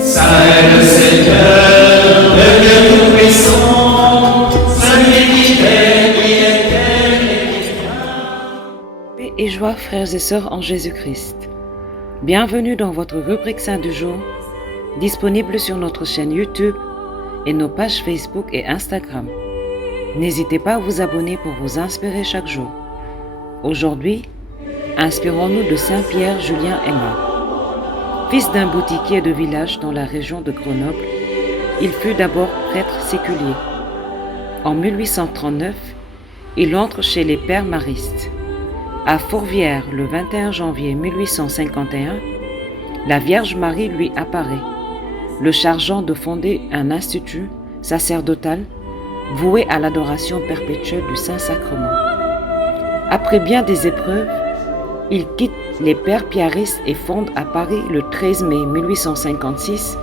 Saint le Seigneur, le Dieu Tout-Puissant, celui qui est, qui était et qui vient. Paix et joie, frères et sœurs en Jésus-Christ. Bienvenue dans votre rubrique Saint du jour, disponible sur notre chaîne YouTube et nos pages Facebook et Instagram. N'hésitez pas à vous abonner pour vous inspirer chaque jour. Aujourd'hui, inspirons-nous de Saint Pierre Julien Aymar. Fils d'un boutiquier de village dans la région de Grenoble, il fut d'abord prêtre séculier. En 1839, il entre chez les Pères Maristes. À Fourvière, le 21 janvier 1851, la Vierge Marie lui apparaît, le chargeant de fonder un institut sacerdotal voué à l'adoration perpétuelle du Saint-Sacrement. Après bien des épreuves, il quitte les Pères Piaristes et fonde à Paris le 13 mai 1856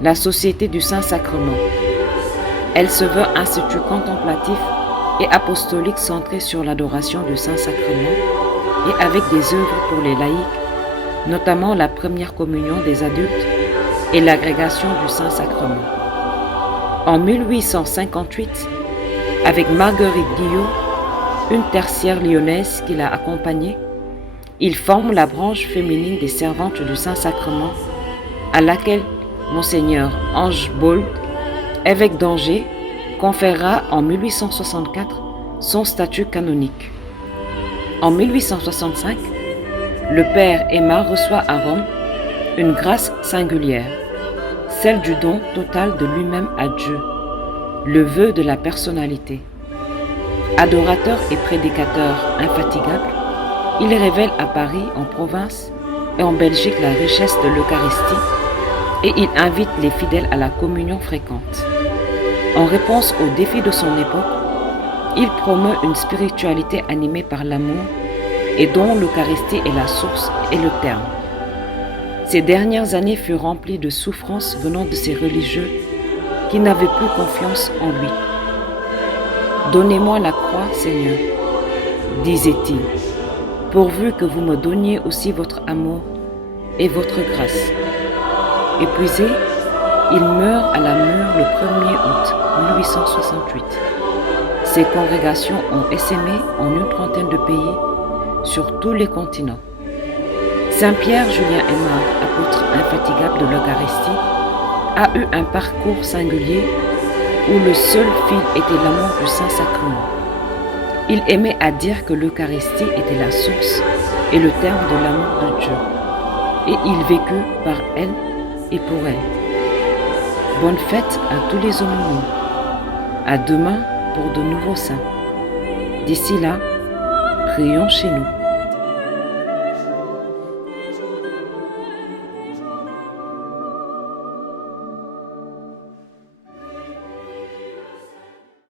la Société du Saint-Sacrement. Elle se veut institut contemplatif et apostolique centré sur l'adoration du Saint-Sacrement et avec des œuvres pour les laïcs, notamment la première communion des adultes et l'agrégation du Saint-Sacrement. En 1858, avec Marguerite Guillot, une tertiaire lyonnaise qui l'a accompagnée, il forme la branche féminine des servantes du Saint-Sacrement, à laquelle Monseigneur Ange Bold, évêque d'Angers, conférera en 1864 son statut canonique. En 1865, le Père Aymar reçoit à Rome une grâce singulière, celle du don total de lui-même à Dieu, le vœu de la personnalité. Adorateur et prédicateur infatigable, il révèle à Paris, en province et en Belgique la richesse de l'Eucharistie et il invite les fidèles à la communion fréquente. En réponse aux défis de son époque, il promeut une spiritualité animée par l'amour et dont l'Eucharistie est la source et le terme. Ces dernières années furent remplies de souffrances venant de ces religieux qui n'avaient plus confiance en lui. « Donnez-moi la croix, Seigneur, disait-il, pourvu que vous me donniez aussi votre amour et votre grâce. » Épuisé, il meurt à la Mure le 1er août 1868. Ses congrégations ont essaimé en une trentaine de pays sur tous les continents. Saint Pierre Julien Aymar, apôtre infatigable de l'Eucharistie, a eu un parcours singulier où le seul fil était l'amour du Saint-Sacrement. Il aimait à dire que l'Eucharistie était la source et le terme de l'amour de Dieu, et il vécut par elle et pour elle. Bonne fête à tous les homonymes. À demain pour de nouveaux saints. D'ici là, prions chez nous.